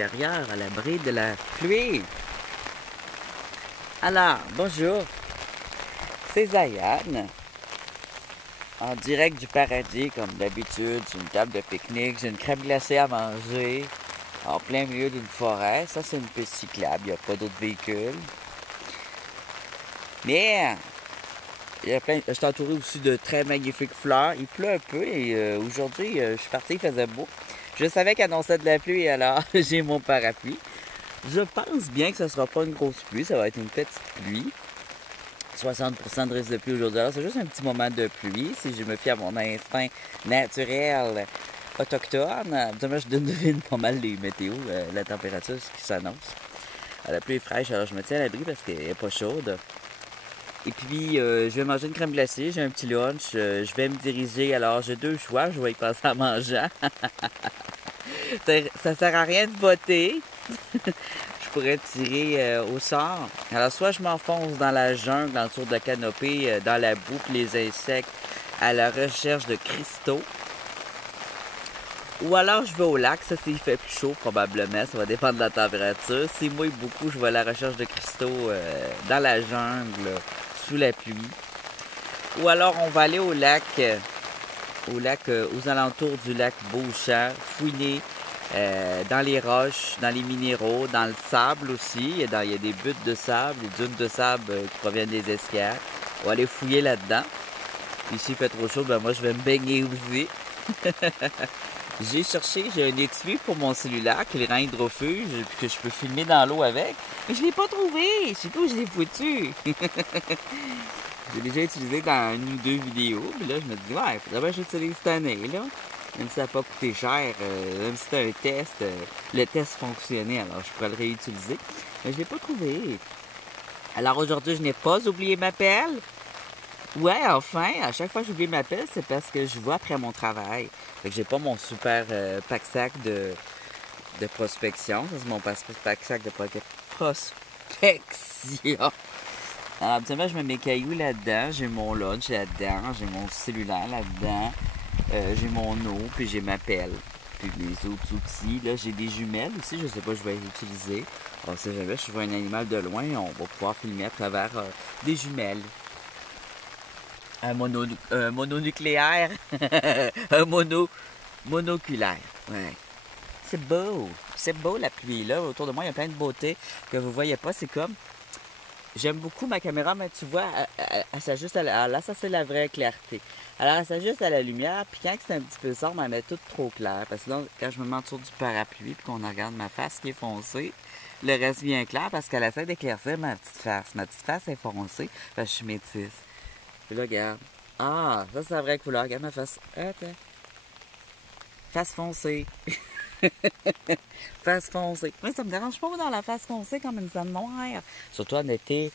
l'intérieur, à l'abri de la pluie. Alors, bonjour, c'est Zayane, en direct du paradis, comme d'habitude. J'ai une table de pique-nique, j'ai une crème glacée à manger, en plein milieu d'une forêt. Ça, c'est une piste cyclable, il n'y a pas d'autres véhicules. Mais, je suis entouré aussi de très magnifiques fleurs. Il pleut un peu et aujourd'hui, je suis parti, il faisait beau. Je savais qu'il annonçait de la pluie, alors j'ai mon parapluie. Je pense bien que ce ne sera pas une grosse pluie, ça va être une petite pluie. 60% de risque de pluie aujourd'hui. Alors, c'est juste un petit moment de pluie. Si je me fie à mon instinct naturel autochtone, habituellement, je devine pas mal les météos, la température, ce qui s'annonce. La pluie est fraîche, alors je me tiens à l'abri parce qu'elle n'est pas chaude. Et puis, je vais manger une crème glacée, j'ai un petit lunch. Je vais me diriger, alors j'ai deux choix, je vais y passer en mangeant. Ça sert à rien de voter. Je pourrais tirer au sort. Alors, soit je m'enfonce dans la jungle, autour de la canopée, dans la boue, puis les insectes, à la recherche de cristaux. Ou alors, je vais au lac. Ça, s'il fait plus chaud, probablement. Ça va dépendre de la température. S'il mouille beaucoup, je vais à la recherche de cristaux dans la jungle, sous la pluie. Ou alors, on va aller au lac, aux alentours du lac Beauchamp, fouiner dans les roches, dans les minéraux, dans le sable aussi. Il y a des buttes de sable, des dunes de sable qui proviennent des escales. On va aller fouiller là-dedans. Ici, il fait trop chaud, ben moi, je vais me baigner aussi. J'ai un étui pour mon cellulaire qui rend hydrofuge, que je peux filmer dans l'eau avec. Mais je ne l'ai pas trouvé. Je sais pas où je l'ai foutu. J'ai déjà utilisé dans une ou deux vidéos. Puis là, je me dis, ouais, il faudrait bien que j'utilise cette année, là. Même si ça n'a pas coûté cher, même si c'était un test, le test fonctionnait, alors je pourrais le réutiliser. Mais je ne l'ai pas trouvé. Alors aujourd'hui, je n'ai pas oublié ma pelle. Ouais, enfin, à chaque fois que j'oublie ma pelle, c'est parce que je vais après mon travail. Fait que j'ai pas mon super pack-sac de prospection. Ça, c'est mon pack-sac de prospection. Alors, habituellement, je mets mes cailloux là-dedans. J'ai mon lunch là-dedans. J'ai mon cellulaire là-dedans. J'ai mon eau, puis j'ai ma pelle. Puis mes autres outils. Là, j'ai des jumelles aussi. Je sais pas, je vais les utiliser. Alors, si jamais je vois un animal de loin, on va pouvoir filmer à travers des jumelles. Un mononucléaire. Un monoculaire. Ouais. C'est beau. C'est beau la pluie. Là, autour de moi, il y a plein de beautés que vous voyez pas. C'est comme... J'aime beaucoup ma caméra, mais tu vois, elle s'ajuste à la... Là, ça, c'est la vraie clarté. Alors, elle s'ajuste à la lumière, puis quand c'est un petit peu sombre, elle met tout trop clair. Parce que là, quand je me mets autour du parapluie, puis qu'on regarde ma face qui est foncée, le reste vient clair parce qu'elle essaie d'éclaircir ma petite face. Ma petite face est foncée, parce que je suis métisse. Puis là, regarde. Ah, ça, c'est la vraie couleur. Regarde ma face. Attends. Face foncée. Face foncée. Mais ça me dérange pas dans la face foncée comme une zone noire. Surtout en été.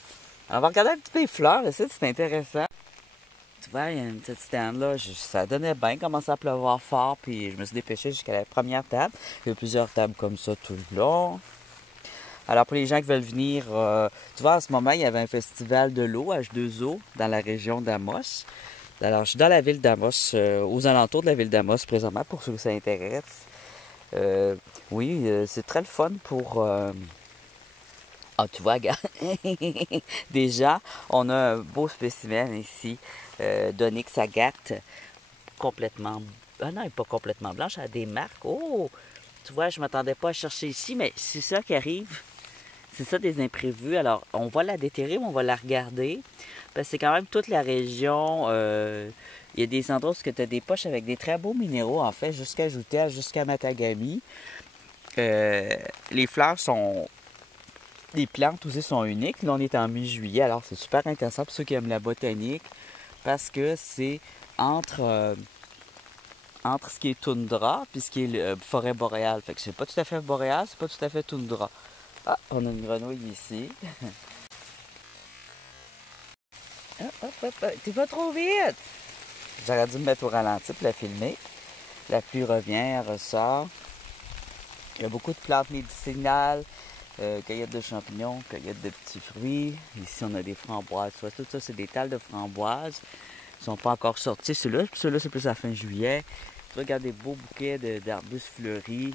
On va regarder un petit peu les fleurs. Ici, c'est intéressant. Tu vois, il y a une petite stand là. Ça donnait bien. Il commençait à pleuvoir fort. Puis je me suis dépêché jusqu'à la première table. Il y a plusieurs tables comme ça tout le long. Alors, pour les gens qui veulent venir, tu vois, en ce moment, il y avait un festival de l'eau, H2O, dans la région d'Amos. Alors, je suis dans la ville d'Amos, aux alentours de la ville d'Amos présentement, pour ceux que ça intéresse. Oui, c'est très le fun pour... Ah, tu vois, regarde. Déjà, on a un beau spécimen ici, d'Onyx agate, complètement... Ah non, elle n'est pas complètement blanche, elle a des marques. Oh! Tu vois, je ne m'attendais pas à chercher ici, mais c'est ça qui arrive. C'est ça des imprévus. Alors, on va la déterrer ou on va la regarder. Parce que c'est quand même toute la région. Il y a des endroits où tu as des poches avec des très beaux minéraux, en fait, jusqu'à Joutel, jusqu'à Matagami. Les fleurs sont... Les plantes aussi sont uniques. Là, on est en mi-juillet, alors c'est super intéressant pour ceux qui aiment la botanique. Parce que c'est entre ce qui est toundra et ce qui est forêt boréale. Fait que c'est pas tout à fait boréal, c'est pas tout à fait toundra. Ah, on a une grenouille ici. Hop, hop, hop. T'es pas trop vite! J'aurais dû me mettre au ralenti pour la filmer. La pluie revient, elle ressort. Il y a beaucoup de plantes médicinales, cueillettes de champignons, cueillettes de petits fruits. Ici, on a des framboises. Tout ça, c'est des tales de framboises. Ils ne sont pas encore sortis, ceux-là. Ceux-là, c'est plus à la fin juillet. Tu regardes des beaux bouquets d'arbustes fleuris.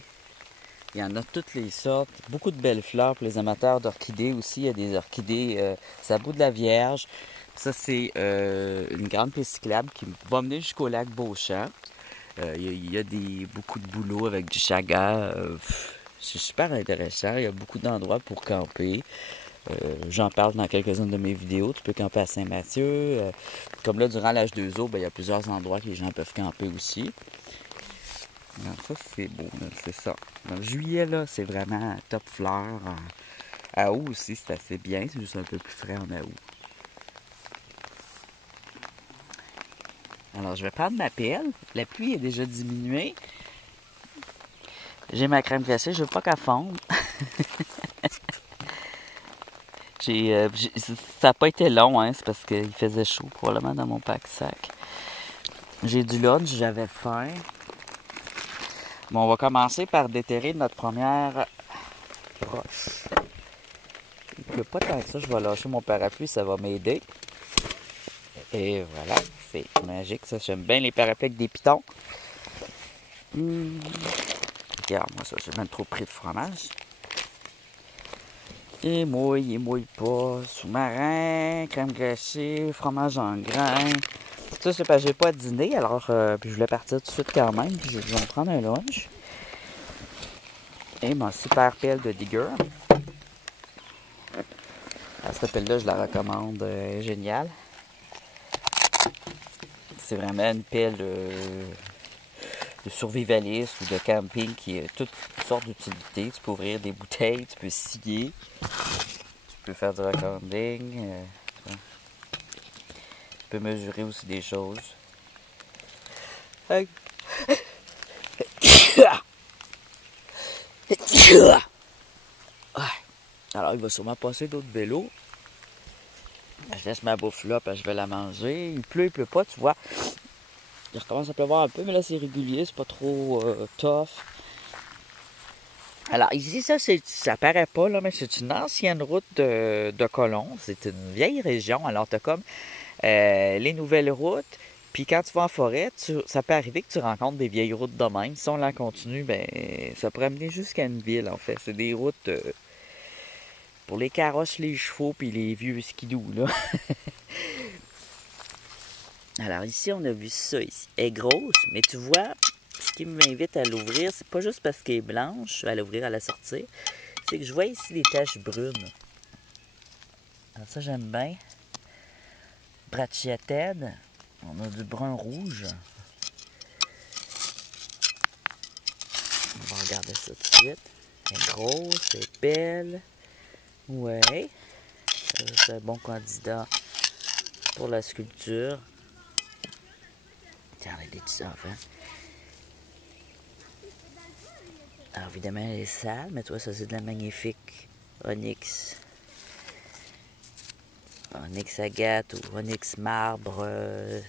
Il y en a toutes les sortes. Beaucoup de belles fleurs pour les amateurs d'orchidées aussi. Il y a des orchidées sabot de la Vierge. Ça, c'est une grande piste cyclable qui va mener jusqu'au lac Beauchamp. Il y a beaucoup de bouleaux avec du chaga. C'est super intéressant. Il y a beaucoup d'endroits pour camper. J'en parle dans quelques-unes de mes vidéos. Tu peux camper à Saint-Mathieu. Comme là, durant l'âge 2 eaux, il y a plusieurs endroits que les gens peuvent camper aussi. Alors ça, c'est beau, c'est ça. En juillet, là, c'est vraiment top fleur. À août aussi, c'est assez bien. C'est juste un peu plus frais en août. Alors, je vais prendre ma pelle. La pluie est déjà diminuée. J'ai ma crème glacée. Je veux pas qu'elle fonde. Ça n'a pas été long, hein. C'est parce qu'il faisait chaud, probablement, dans mon pack-sac. J'ai du lunch, j'avais faim. Bon, on va commencer par déterrer notre première roche. Il pleut pas tant que ça, je vais lâcher mon parapluie, ça va m'aider. Et voilà, c'est magique, ça. J'aime bien les parapluies avec des pitons. Regarde, moi ça, j'ai même trop pris de fromage. Il mouille pas. Sous-marin, crème glacée, fromage en grains. Ça, c'est parce que j'ai pas dîné, alors puis je voulais partir tout de suite quand même. Puis je vais me prendre un lunch. Et ma super pelle de Digger. Cette pelle-là, je la recommande. Géniale. C'est vraiment une pelle de survivaliste ou de camping qui a toutes sortes d'utilités. Tu peux ouvrir des bouteilles, tu peux scier, tu peux faire du recording, tu peux mesurer aussi des choses. Ouais. Alors, il va sûrement passer d'autres vélos. Je laisse ma bouffe là, puis je vais la manger. Il pleut pas, tu vois. Il recommence à pleuvoir un peu, mais là, c'est régulier, c'est pas trop tough. Alors, ici, ça paraît pas, là, mais c'est une ancienne route de colons. C'est une vieille région. Alors, tu as comme les nouvelles routes. Puis quand tu vas en forêt, ça peut arriver que tu rencontres des vieilles routes de même. Si on la continue, ben ça pourrait amener jusqu'à une ville, en fait. C'est des routes pour les carrosses, les chevaux, puis les vieux skidoo, là. Alors ici, on a vu ça ici. Elle est grosse, mais tu vois, ce qui m'invite à l'ouvrir, c'est pas juste parce qu'elle est blanche, à l'ouvrir, à la sortir. C'est que je vois ici des taches brunes. Alors ça, j'aime bien. Brachyathed. On a du brun rouge. On va regarder ça tout de suite. Elle est grosse, elle est belle. Ouais. C'est un bon candidat pour la sculpture. Tiens, on a des petits enfants. Alors évidemment, elle est sale, mais toi, ça c'est de la magnifique onyx. Onyx agate ou onyx marbre,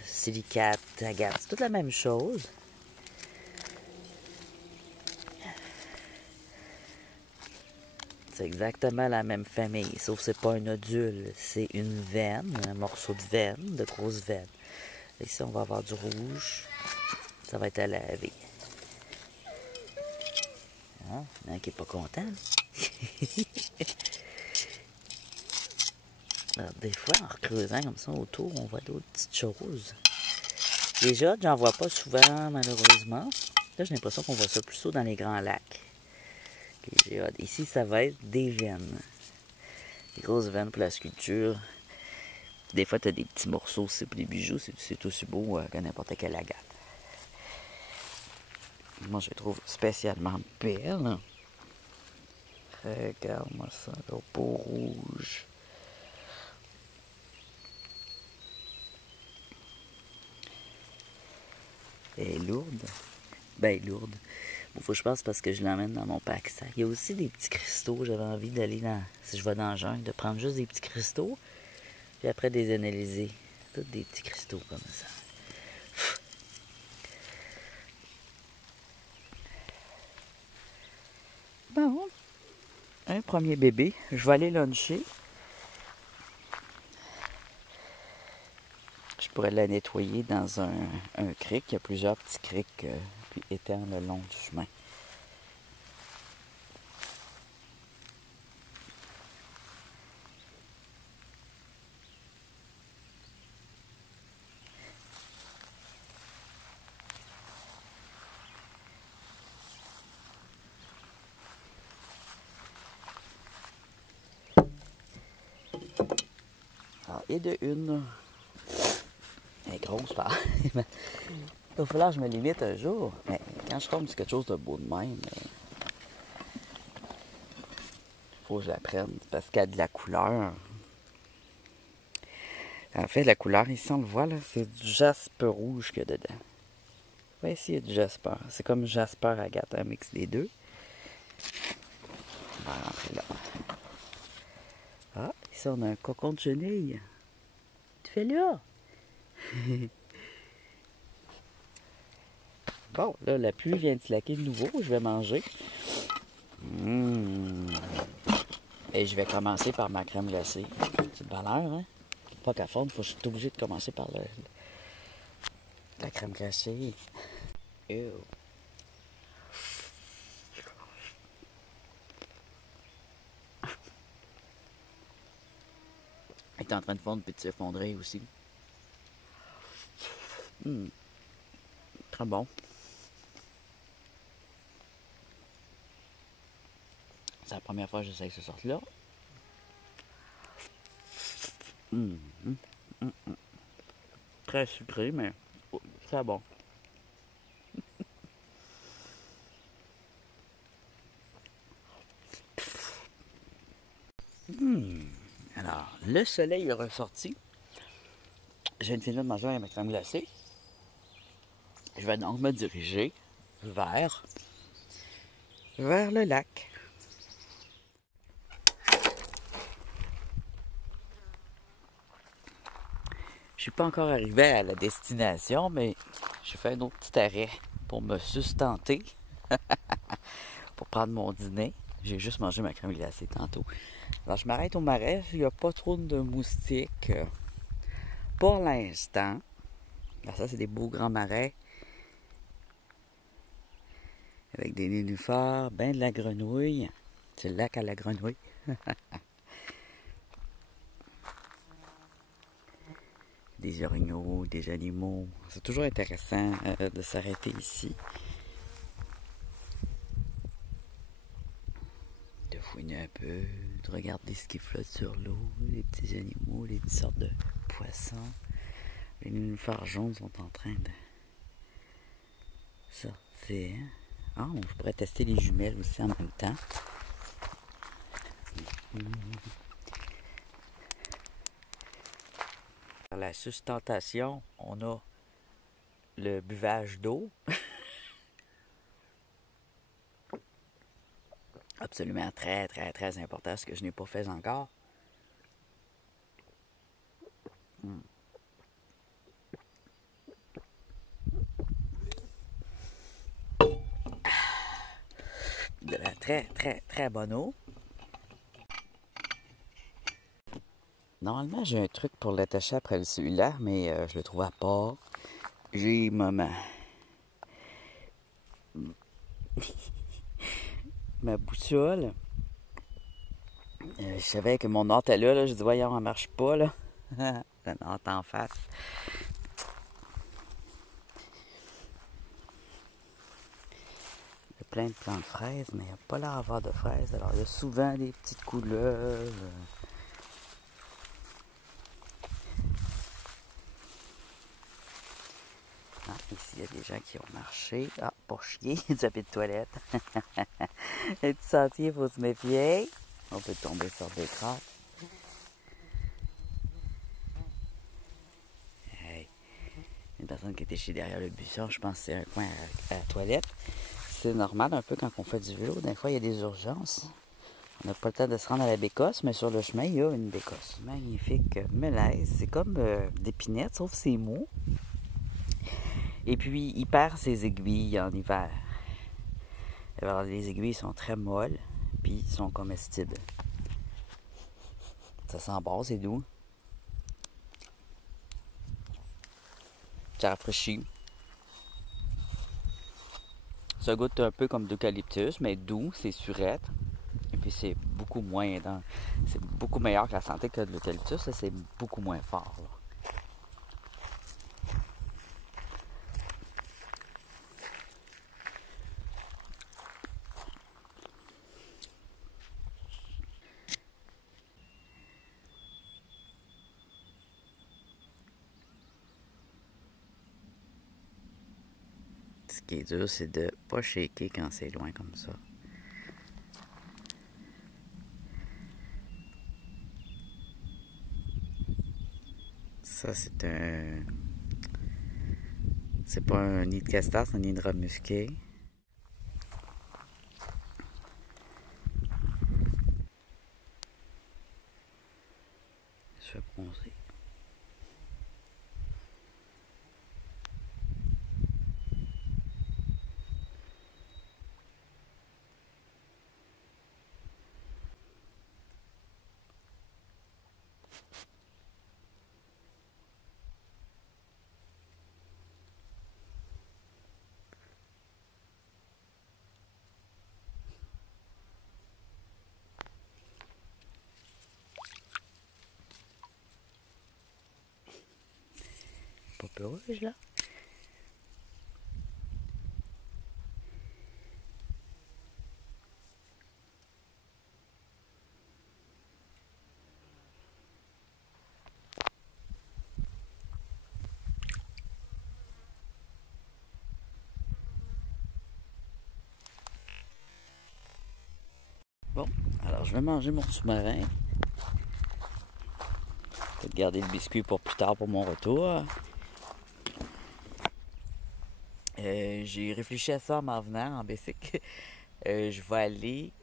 silicate agate. C'est toute la même chose. C'est exactement la même famille, sauf que c'est pas un nodule, c'est une veine, un morceau de veine, de grosse veine. Ici, on va avoir du rouge. Ça va être à laver. Hein? Il y en a qui n'est pas content. Alors, des fois, en recreusant comme ça autour, on voit d'autres petites choses. Les géodes, j'en vois pas souvent, malheureusement. Là, j'ai l'impression qu'on voit ça plus tôt dans les grands lacs. Les géodes. Ici, ça va être des veines. Des grosses veines pour la sculpture. Des fois, tu as des petits morceaux aussi pour les bijoux. C'est aussi beau que n'importe quelle agate. Moi, je les trouve spécialement belles. Regarde-moi ça, le beau rouge. Elle est lourde. Ben, lourde. Bon, faut que je passe parce que je l'emmène dans mon pack-sac. Il y a aussi des petits cristaux. J'avais envie d'aller dans... Si je vais dans le jungle, de prendre juste des petits cristaux. Puis après, de les analyser. Tous des petits cristaux comme ça. Bon. Un premier bébé. Je vais aller luncher. Je pourrais la nettoyer dans un cric. Il y a plusieurs petits crics puis étangs le long du chemin. et de une. Elle est grosse, par il va falloir que je me limite un jour. Mais quand je tombe sur quelque chose de beau de même, il faut que je la prenne parce qu'elle a de la couleur. En fait, la couleur, ici, on le voit, là, c'est du jasper rouge qu'il y a dedans. Ouais, ici, il y a du jasper. C'est comme jasper agate, un mix des deux. On va rentrer là. Ah, ici, on a un cocon de chenille. Tu fais là? Bon, là, la pluie vient de slacker de nouveau. Je vais manger. Et je vais commencer par ma crème glacée. C'est de bonheur, hein? Pas qu'à fondre, je suis obligé de commencer par la crème glacée. Ew. Elle est en train de fondre puis de s'effondrer aussi. Très bon. C'est la première fois que j'essaye ce sorte-là. Très sucré, mais très bon. Alors, le soleil est ressorti. Je viens de finir de manger avec ma crème glacée. Je vais donc me diriger vers le lac. Je suis pas encore arrivé à la destination, mais j'ai fait un autre petit arrêt pour me sustenter, pour prendre mon dîner. J'ai juste mangé ma crème glacée tantôt. Alors, je m'arrête au marais. Il n'y a pas trop de moustiques pour l'instant. Alors, ça, c'est des beaux grands marais. Avec des nénuphars, ben de la grenouille. C'est le lac à la grenouille. Des orignaux, des animaux. C'est toujours intéressant de s'arrêter ici. De fouiner un peu, de regarder ce qui flotte sur l'eau, les petits animaux, les petites sortes de poissons. Les nénuphars jaunes sont en train de sortir. Ah, je pourrais tester les jumelles aussi en même temps. Pour la sustentation, on a le buvage d'eau. Absolument très, très, très important, ce que je n'ai pas fait encore. De la très, très, très bonne eau. Normalement, j'ai un truc pour l'attacher après le cellulaire, mais je le trouve à part. J'ai ma boussole. Je savais que mon ordre était là. Je dis, voyons, elle marche pas, là. La note en face. Il y a plein de plants de fraises, mais il n'y a pas l'air d'avoir de fraises. Alors, il y a souvent des petites couleuvres. Ah, ici, il y a des gens qui ont marché. Ah, pour chier, du papier de toilette. Les petits sentiers, il faut se méfier. On peut tomber sur des crottes. Hey. Une personne qui était chez derrière le buisson, je pense que c'est un coin à la toilette. C'est normal un peu quand on fait du vélo. Des fois, il y a des urgences. On n'a pas le temps de se rendre à la bécosse, mais sur le chemin, il y a une bécosse. Magnifique mélèze. C'est comme des pinettes, sauf c'est mou. Et puis, il perd ses aiguilles en hiver. Alors, les aiguilles sont très molles, puis sont comestibles. Ça sent bon, c'est doux. Ça rafraîchit. Ça goûte un peu comme d'eucalyptus, mais doux, c'est surette. Et puis c'est beaucoup moins c'est beaucoup meilleur que la santé que de l'eucalyptus, c'est beaucoup moins fort. Là. qui est dur, c'est de pas shaker quand c'est loin comme ça. Ça, c'est un... C'est pas un nid de castor, c'est un nid de robe musqué. Je vais bronzer. Pas peu rouge, là. Bon, alors je vais manger mon sous-marin. Peut-être garder le biscuit pour plus tard pour mon retour. J'ai réfléchi à ça en m'en venant en bicycle. Je vais aller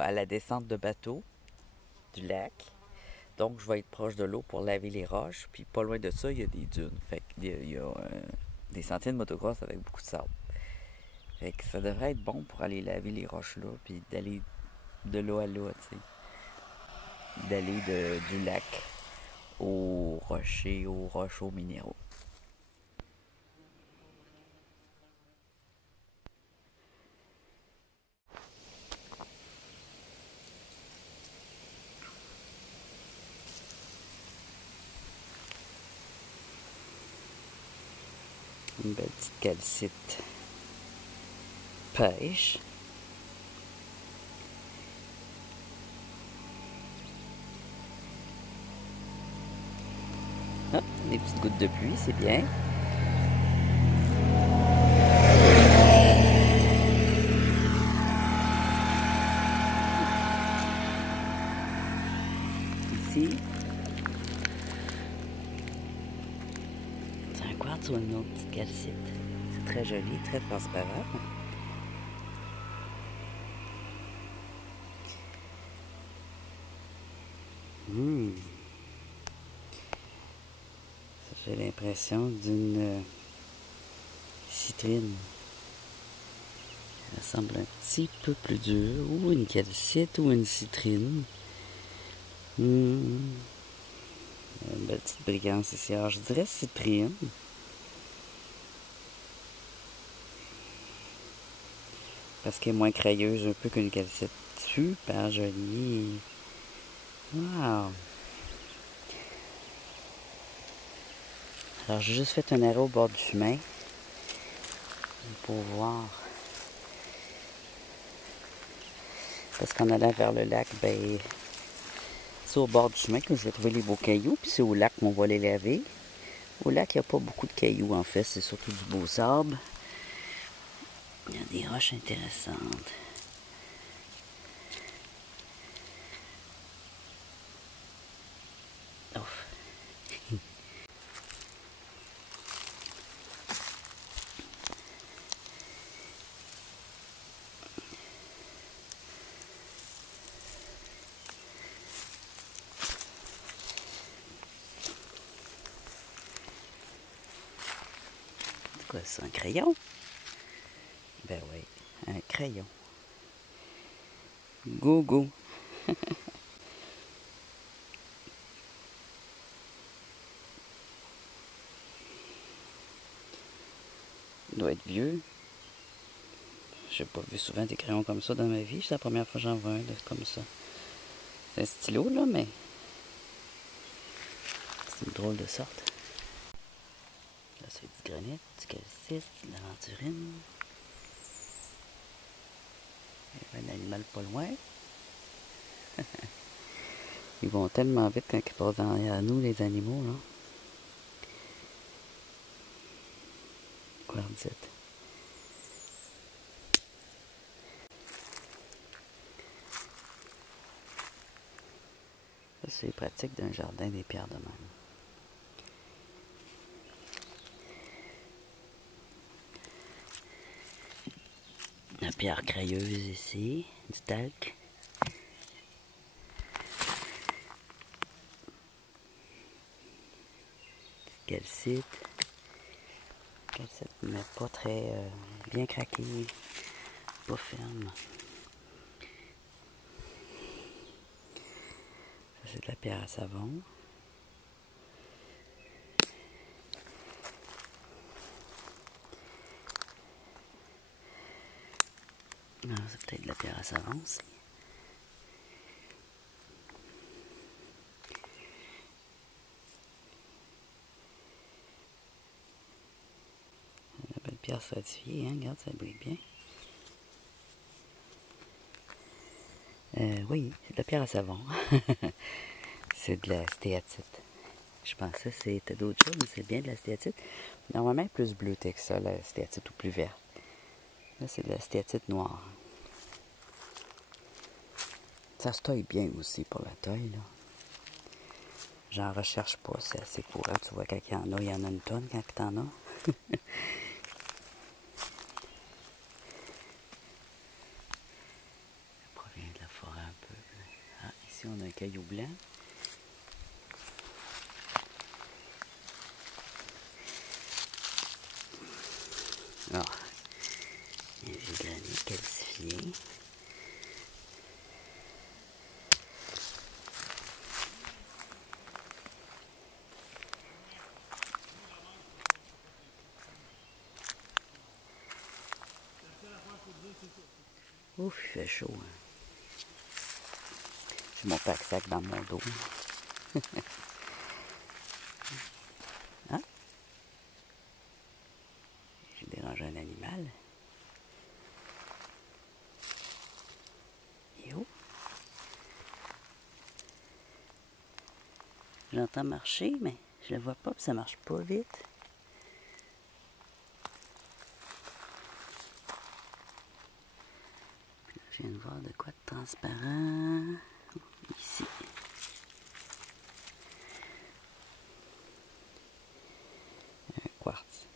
à la descente de bateau du lac. Donc, je vais être proche de l'eau pour laver les roches. Puis, pas loin de ça, il y a des dunes. Fait qu'il y a des sentiers de motocross avec beaucoup de sable. Fait que ça devrait être bon pour aller laver les roches là. Puis, d'aller de là à là, tu sais. D'aller du lac aux rochers, aux roches, aux minéraux. Une belle petite calcite pêche. Ah, des petites gouttes de pluie, c'est bien. Ici, c'est un quartz ou une autre petite calcite. C'est très joli, très transparent. J'ai l'impression d'une citrine. Elle semble un petit peu plus dure, ou une calcite, ou une citrine. Une belle petite brillance ici. Alors, je dirais citrine. Parce qu'elle est moins crayeuse un peu qu'une calcite. Super jolie. Wow! Alors, j'ai juste fait un arrêt au bord du chemin pour voir. Parce qu'en allant vers le lac, ben, c'est au bord du chemin que je vais trouver les beaux cailloux, puis c'est au lac qu'on va les laver. Au lac, il n'y a pas beaucoup de cailloux, en fait, c'est surtout du beau sable. Il y a des roches intéressantes. Ouf. C'est quoi ça, un crayon? Ben oui, un crayon. Go, go! Il doit être vieux. J'ai pas vu souvent des crayons comme ça dans ma vie. C'est la première fois que j'en vois un comme ça. C'est un stylo, là, mais c'est une drôle de sorte. Là, c'est du granit, du calcite, de l'aventurine. Il y a un animal pas loin. Ils vont tellement vite quand ils passent derrière nous, les animaux, là. Quartzite. Ça, c'est pratique d'un jardin des pierres de même. La pierre crayeuse ici, du talc. Calcite. Calcite, mais pas très bien craqué, pas ferme. Ça, c'est de la pierre à savon. Ah, c'est peut-être de la pierre à savon aussi. La belle pierre stratifiée, hein? Regarde, ça brille bien. Oui, c'est de la pierre à savon. C'est de la stéatite. Je pensais que c'était d'autres choses, mais c'est bien de la stéatite. Normalement, plus bleutée que ça, la stéatite, ou plus verte. Là, c'est de la stéatite noire. Ça se taille bien aussi pour la taille, là. J'en recherche pas, c'est assez courant. Tu vois, quand il y en a une tonne quand t'en as. Ça provient de la forêt un peu. Ah, ici, on a un caillou blanc. Ah, un vieux granit calcifié. Ouf, il fait chaud. Hein. J'ai mon pack-sac dans mon dos. Hein? J'ai dérangé un animal. Il est où? J'entends marcher, mais je le vois pas, puis ça marche pas vite. Puis là, je viens de voir de quoi de transparent. Ici. Un quartz.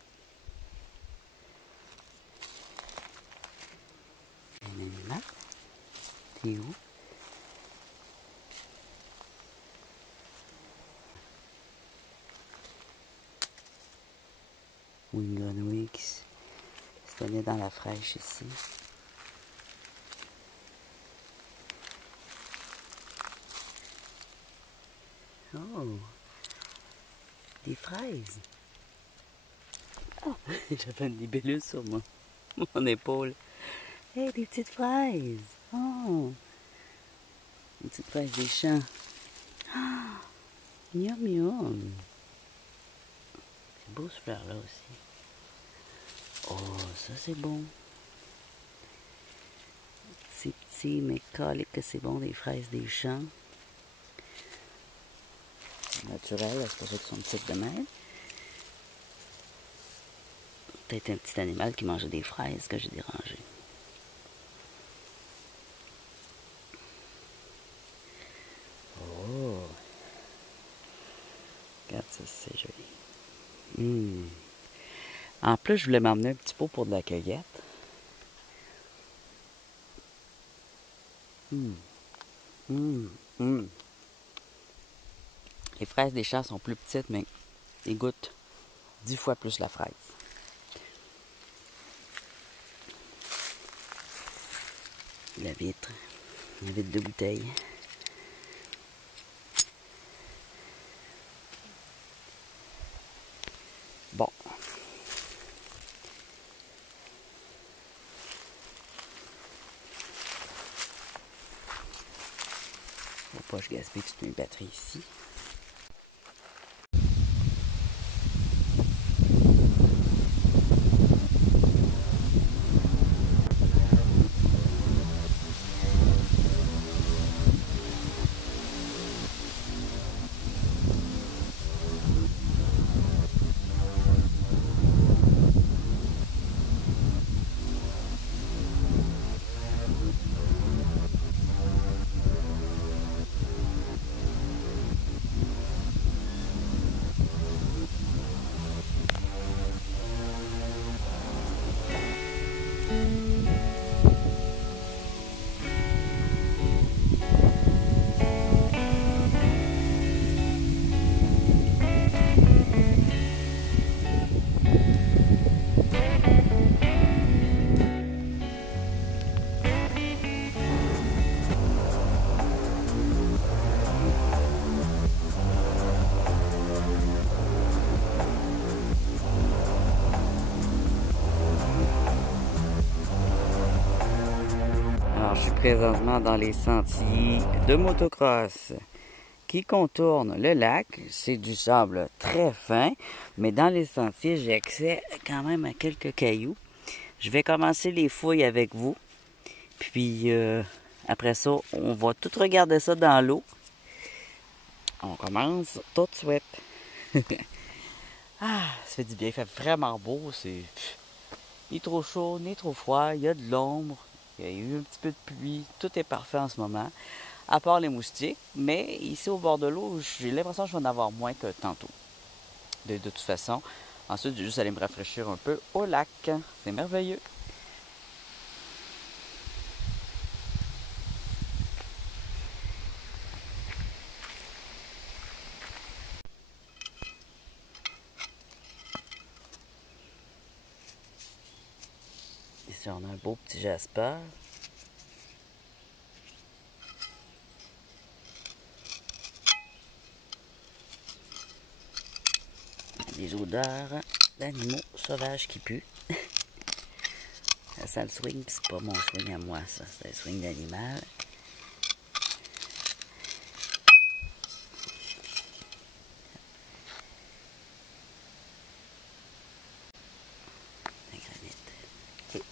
Un animal. T'es où? Ou une grenouille qui se tenait dans la fraîche ici. Oh! Des fraises! Oh! J'avais une libellule sur mon épaule. Hey, des petites fraises! Oh! Des petites fraises des champs. Ah! Miam miam! C'est beau ce fleur-là aussi. Oh, ça c'est bon. C'est petit, mais calé que c'est bon, des fraises des champs. C'est naturel, c'est pour ça qu'elles sont petites de même. Peut-être un petit animal qui mangeait des fraises que j'ai dérangé. Oh! Regarde ça, c'est joli. En plus, je voulais m'emmener un petit pot pour de la cueillette. Les fraises des champs sont plus petites, mais ils goûtent 10 fois plus la fraise. La vitre de bouteille. Bon. Faut pas que je gaspille toutes mes batteries ici. présentement dans les sentiers de motocross qui contournent le lac. C'est du sable très fin, mais dans les sentiers, j'ai accès quand même à quelques cailloux. Je vais commencer les fouilles avec vous. Puis après ça, on va tout regarder ça dans l'eau. On commence tout de suite. Ah, ça fait du bien, il fait vraiment beau. C'est ni trop chaud, ni trop froid. Il y a de l'ombre, il y a eu un petit peu de pluie. Tout est parfait en ce moment, à part les moustiques. Mais ici au bord de l'eau, j'ai l'impression que je vais en avoir moins que tantôt. De toute façon, ensuite, j'ai juste aller me rafraîchir un peu au lac. C'est merveilleux. Ici, on a un beau petit jasper. Des odeurs d'animaux sauvages qui puent. Ça sent le swing, puis c'est pas mon swing à moi, ça. C'est un swing d'animal. Okay.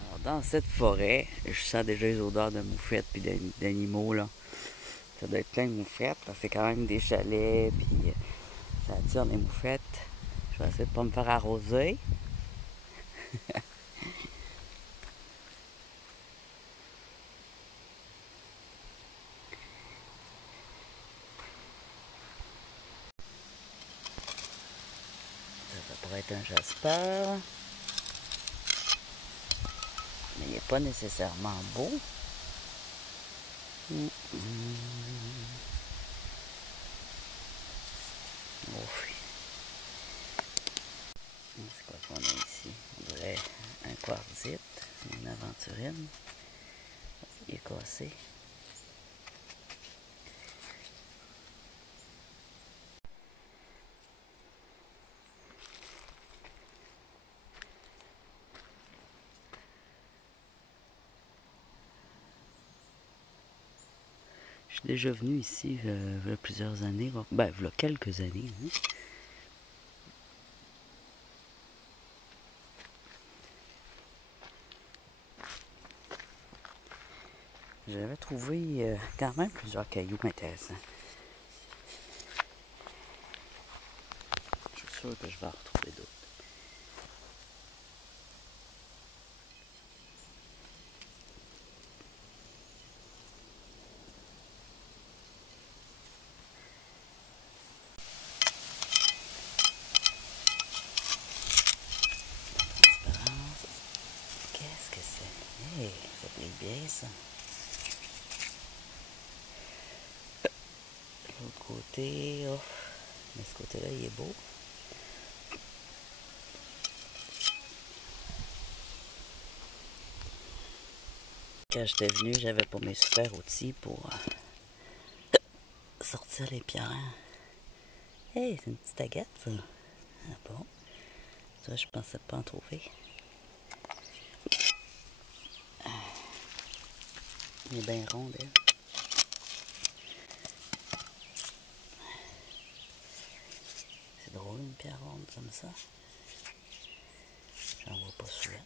Alors, dans cette forêt, je sens déjà les odeurs de moufettes puis d'animaux, là. Ça doit être plein de moufettes, parce que c'est quand même des chalets, puis ça attire les moufettes. Je vais essayer de ne pas me faire arroser. Ça pourrait être un jasper. Mais il n'est pas nécessairement beau. Oh, oui. C'est quoi qu'on a ici? On dirait un quartzite, une aventurine. Il est cassé. Je suis déjà venu ici il y a plusieurs années, ben il y a quelques années. Hein. J'avais trouvé quand même plusieurs cailloux intéressants. Je suis sûr que je vais en retrouver d'autres. Qu'est-ce que c'est? Hey, ça brille bien ça. L'autre côté, oh. Mais ce côté-là, il est beau. Quand j'étais venu, j'avais pas mes super outils pour sortir les pierres. Hey, c'est une petite agate ça. Ah bon? Ça, je pensais pas en trouver. Elle est bien ronde, elle. C'est drôle, une pierre ronde comme ça. J'en vois pas souvent.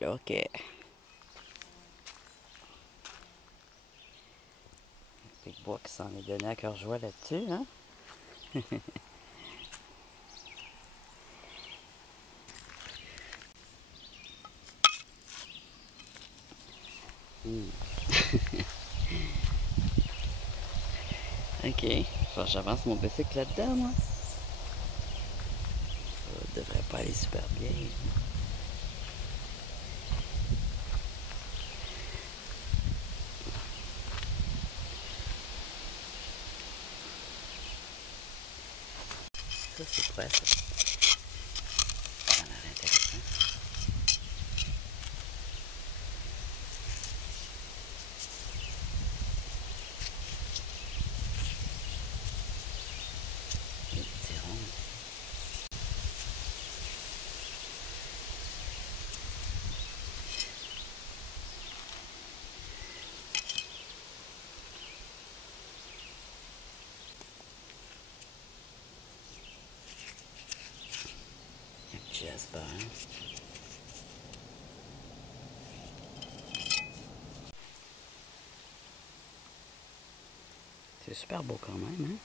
OK. Big Bois qui s'en est donné à cœur joie là-dessus, hein? OK. Faut que j'avance mon bicycle là-dedans, moi. Ça devrait pas aller super bien. Ça, c'est quoi, ça? Ça a l'air intéressant. j'espère. C'est super beau quand même, hein?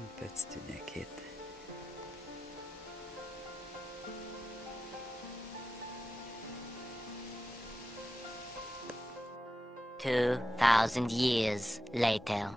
Une petite unikite. Two thousand years later.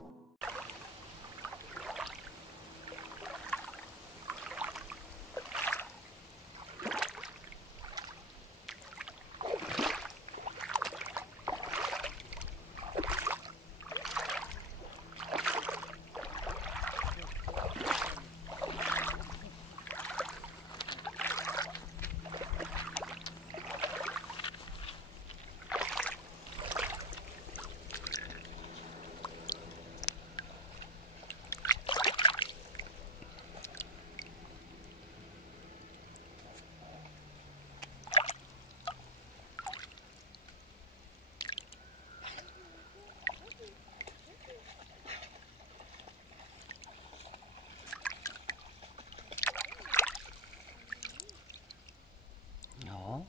Non.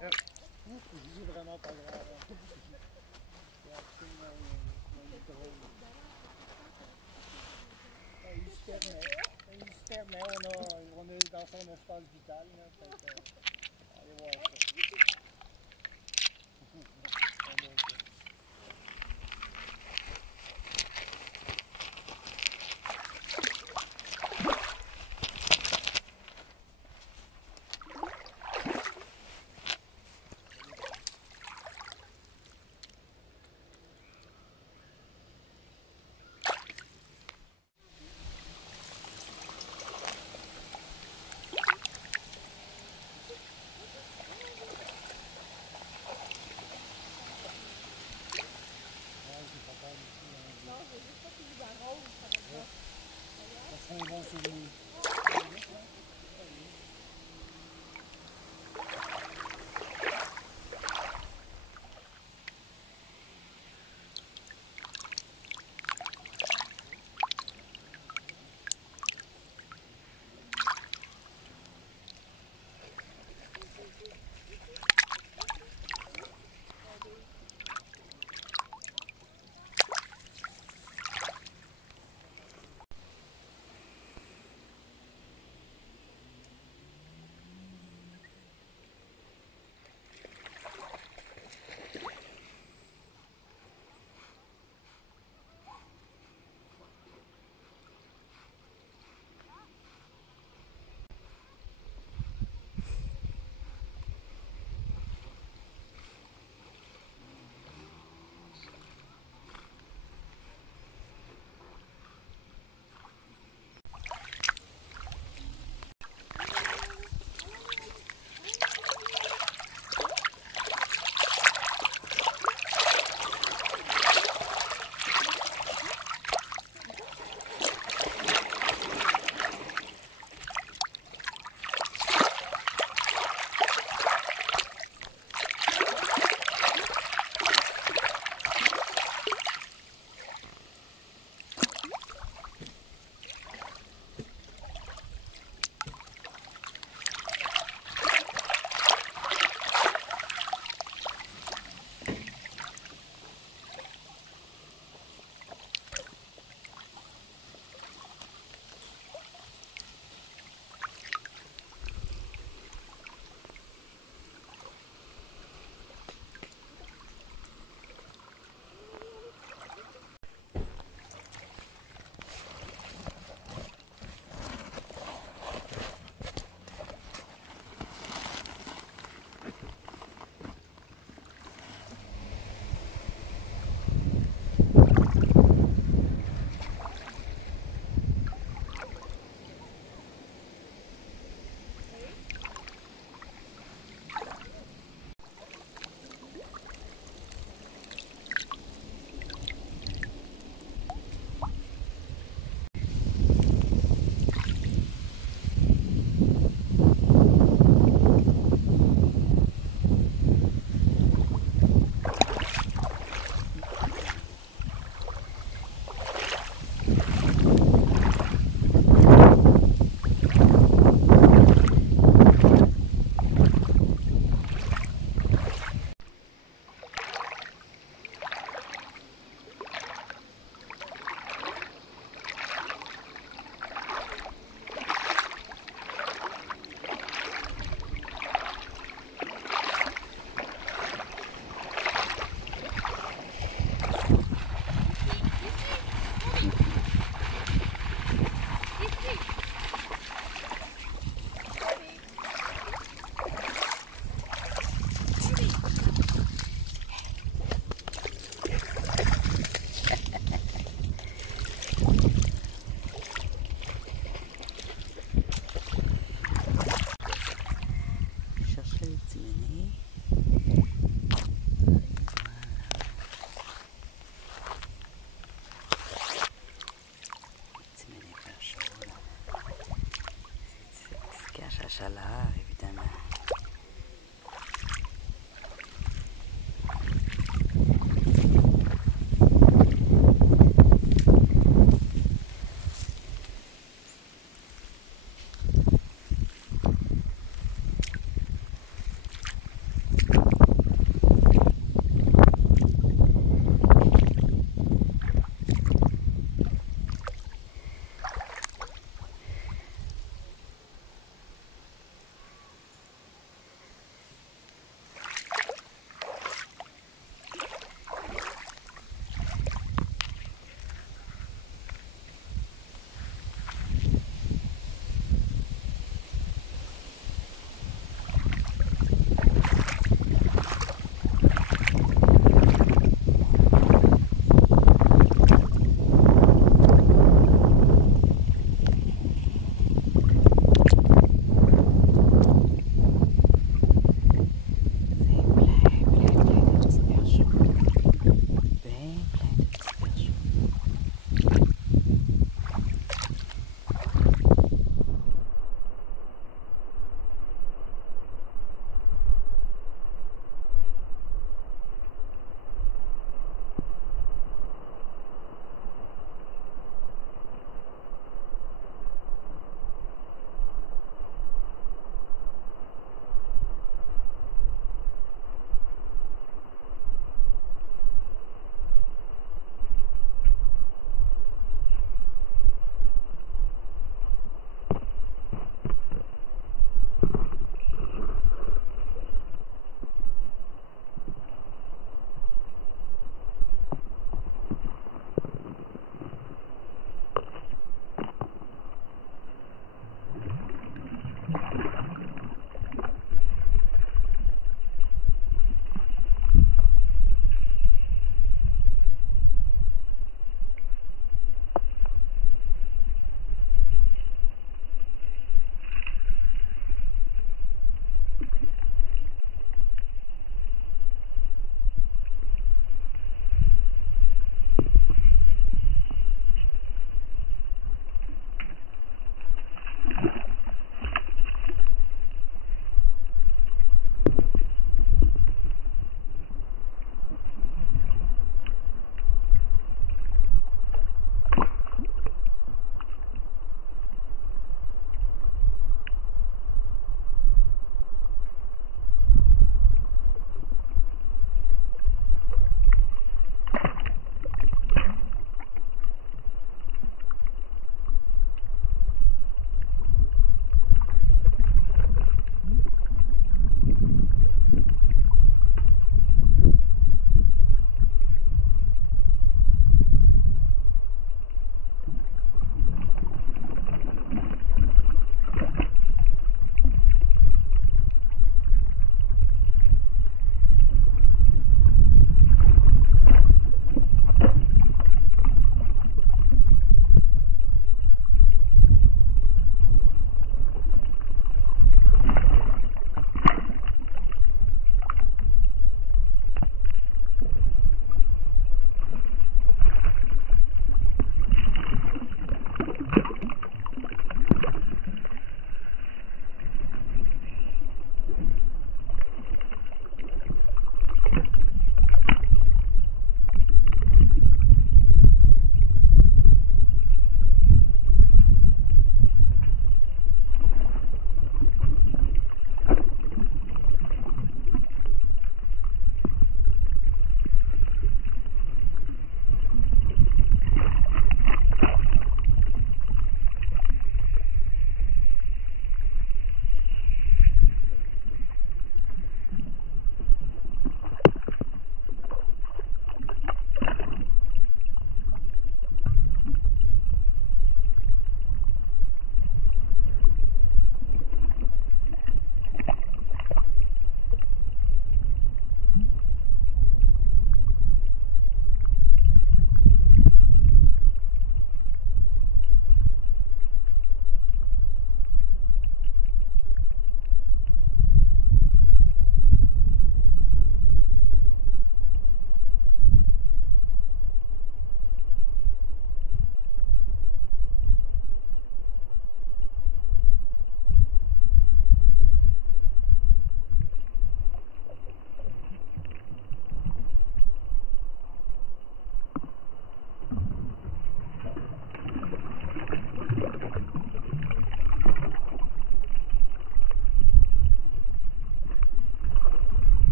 C'est vraiment pas grave. C'est absolument drôle. Il se permet, on est dans son espace vital. Là, allez voir ça.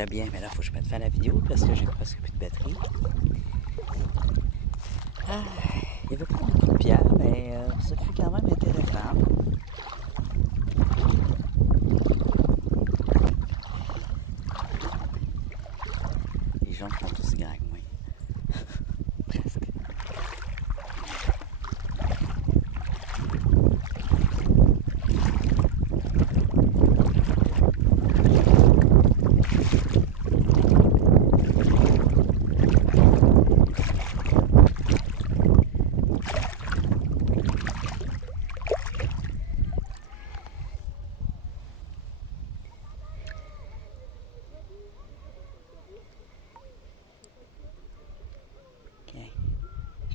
très bien. Mais là, il faut que je mette fin à la vidéo parce que j'ai presque plus de batterie. Ah, il n'y avait pas beaucoup de pierres, mais ça fut quand même intéressant. Les gens font tous grands que moi. Presque.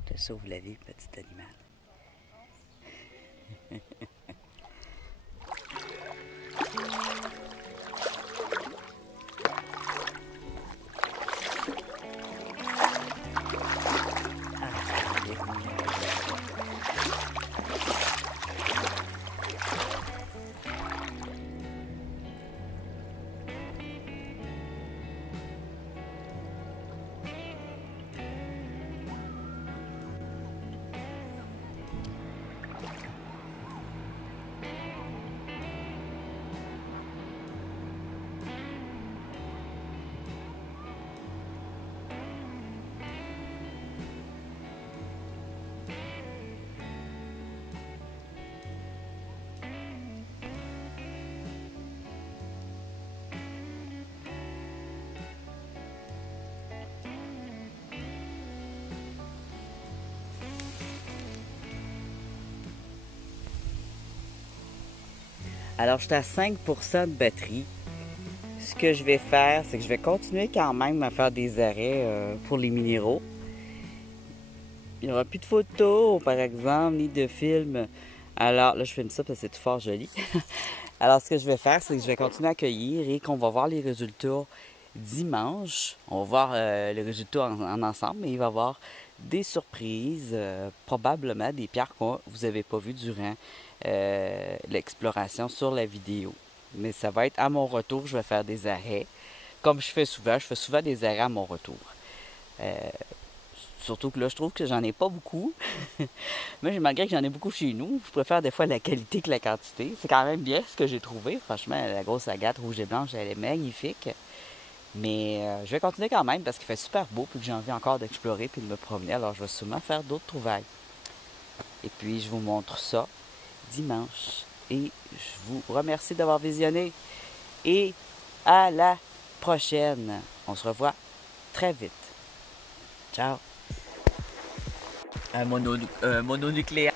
Je te sauve la vie, petit animal. Alors, je suis à 5% de batterie. Ce que je vais faire, c'est que je vais continuer quand même à faire des arrêts pour les minéraux. Il n'y aura plus de photos, par exemple, ni de films. Alors, là, je filme ça parce que c'est tout fort joli. Alors, ce que je vais faire, c'est que je vais continuer à cueillir et qu'on va voir les résultats dimanche. On va voir les résultats en ensemble, mais il va y avoir des surprises, probablement des pierres que vous n'avez pas vues durant l'exploration sur la vidéo. Mais ça va être à mon retour, je vais faire des arrêts. Comme je fais souvent des arrêts à mon retour. Surtout que là, je trouve que j'en ai pas beaucoup. Mais malgré que j'en ai beaucoup chez nous, je préfère des fois la qualité que la quantité. C'est quand même bien ce que j'ai trouvé. Franchement, la grosse agate rouge et blanche, elle est magnifique. Mais je vais continuer quand même parce qu'il fait super beau et que j'ai envie encore d'explorer et de me promener. Alors, je vais sûrement faire d'autres trouvailles. Et puis, je vous montre ça dimanche. Et je vous remercie d'avoir visionné. Et à la prochaine. On se revoit très vite. Ciao. Un mononucléaire.